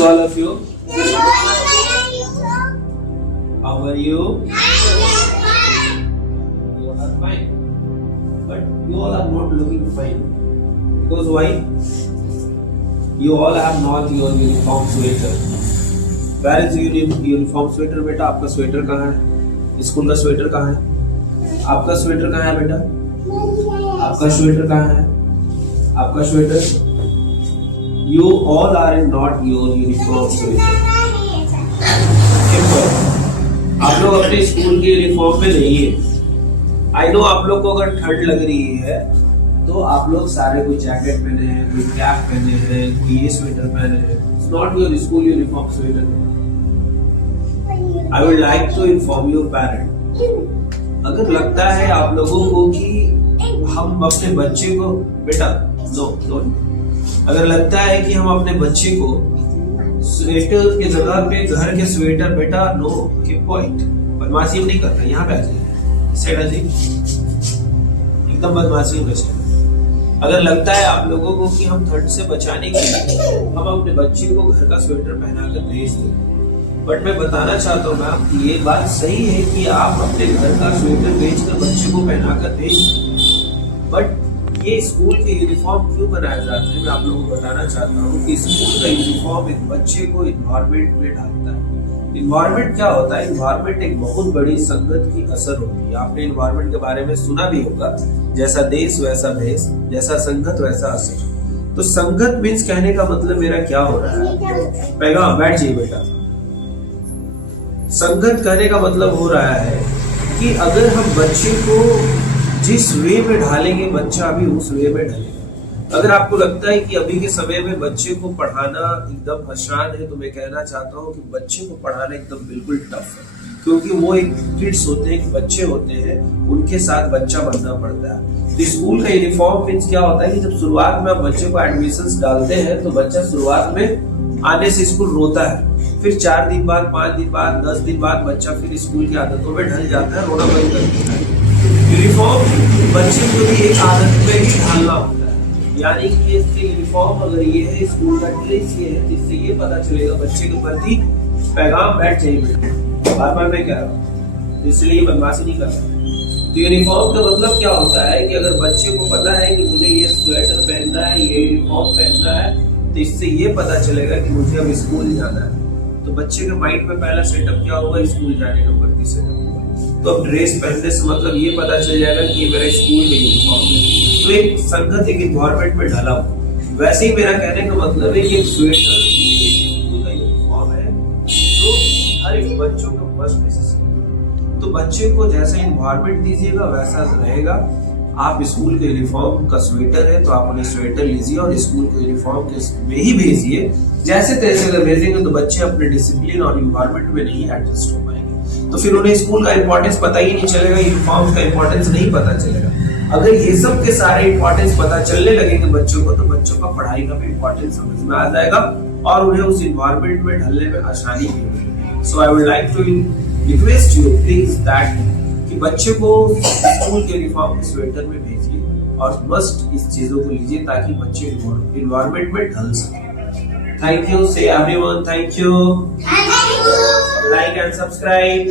to all of you. How are you? You all are fine. But you all are not looking fine. Because why? You all have not your uniform sweater. Where is your uniform sweater बेटा? आपका sweater कहाँ है? School का sweater कहाँ है? आपका sweater कहाँ है बेटा? आपका स्वेटर कहाँ है? आपका sweater? You all are not your uniform sweater. आप लोग अपने स्कूल के यूनिफॉर्म में नहीं है. आई नो आप लोग को अगर ठंड लग रही है तो आप लोग सारे कोई जैकेट पहने हैं, कोई कैप पहने हैं, कोई ये स्वेटर पहने हैं. It's not your school uniform sweater. I would like to inform your parent. अगर लगता है आप लोगों को कि हम अपने बच्चे को बेटा नो, अगर लगता है कि हम अपने बच्चे को स्वेटर की जगह पे घर के स्वेटर बेटा नो कीप पॉइंट. बदमाशी नहीं करना. यहाँ पे आ जाइए सेठा जी, एकदम बदमाशी में से. अगर लगता है आप लोगों को कि हम ठंड से बचाने के लिए हम अपने बच्चे को घर का स्वेटर पहनाकर भेज दें, बट मैं बताना चाहता हूँ मैम कि ये बात सही है कि आप अपने घर का स्वेटर बेचकर बच्चे को पहनाकर भेज दें, बट ये स्कूल के यूनिफॉर्म क्यों बनाया जाता है मैं आप लोगों को बताना चाहता हूँ कि स्कूल का यूनिफॉर्म एक बच्चे को इन्वायरमेंट में ढालता है. इन्वायरमेंट क्या होता है? इन्वायरमेंट एक बहुत बड़ी संगत की असर होती है. आपने इन्वायरमेंट के बारे में सुना भी होगा, जैसा देश वैसा भेष, जैसा संगत वैसा असर. तो संगत मीन्स कहने का मतलब मेरा क्या हो रहा है? पैगाम बैठ जाइए बेटा. संगत कहने का मतलब हो रहा है कि अगर हम बच्चे को जिस वे में ढालेंगे बच्चा अभी उस वे में ढलेगा. अगर आपको लगता है कि अभी के समय में बच्चे को पढ़ाना एकदम आसान है तो मैं कहना चाहता हूँ कि बच्चे को पढ़ाना एकदम बिल्कुल टफ है, क्योंकि वो एक किड्स होते हैं, बच्चे होते हैं, उनके साथ बच्चा बनना पड़ता है. तो स्कूल का यूनिफॉर्म मीन्स क्या होता है कि जब शुरुआत में आप बच्चे को एडमिशन डालते हैं तो बच्चा शुरुआत में आने से स्कूल रोता है, फिर 4 दिन बाद, 5 दिन बाद, 10 दिन बाद बच्चा फिर स्कूल की आदतों में ढल जाता है, रोना बंद कर देता है. यूनिफॉर्म बच्चे को भी एक आदत में ही ढालना होता है. यानी कि इसके यूनिफॉर्म अगर ये है, स्कूल का ड्रेस ये है, जिससे ये पता चलेगा बच्चे के प्रति पैगाम. बैठ जाइए बेटा, बार बार मैं कह रहा हूँ, इसलिए बदमाशी नहीं कर रहा. तो यूनिफॉर्म का मतलब क्या होता है कि अगर बच्चे को पता है कि मुझे ये स्वेटर पहनना है, ये यूनिफॉर्म पहनना है, तो इससे ये पता चलेगा कि मुझे अब स्कूल जाना है. तो बच्चे के माइंड में पहला सेटअप क्या होगा? स्कूल जाने का प्रति सेटअप होगा. तो अब ड्रेस पहनने से मतलब ये पता चल जाएगा कि ये मेरा स्कूल में यूनिफॉर्म है. तो एक संगत एक एनवायरनमेंट में ढला हो. वैसे ही मेरा कहने का मतलब है कि एक स्वेटर स्कूल का यूनिफॉर्म है जो हर एक बच्चों का फर्स्ट नेसेसिटी है. तो बच्चे को जैसा एनवायरनमेंट दीजिएगा वैसा रहेगा. आप स्कूल के यूनिफॉर्म का स्वेटर है तो आप उन्हें स्वेटर लीजिए और स्कूल के यूनिफॉर्म में ही भेजिए. जैसे तैसे अगर भेजेंगे तो बच्चे अपने डिसिप्लिन और एनवायरनमेंट में नहीं एडजस्ट हो पाएंगे, तो फिर उन्हें स्कूल का इंपॉर्टेंस पता ही नहीं चलेगा, यूनिफॉर्म का इंपॉर्टेंस नहीं पता चलेगा. अगर ये सब के सारे इंपॉर्टेंस पता चलने लगेंगे बच्चों को तो बच्चों का पढ़ाई का भी इंपॉर्टेंस समझ में आ जाएगा और उन्हें उस एनवायरनमेंट में ढलने में आसानी भी होगी. So I would like to request you please that कि बच्चे को स्कूल के यूनिफॉर्म के स्वेटर में भेजिए और मस्ट इस चीजों को लीजिए ताकि बच्चे एनवायरनमेंट में ढल सके. Thank you. Say everyone, thank you. Like and subscribe.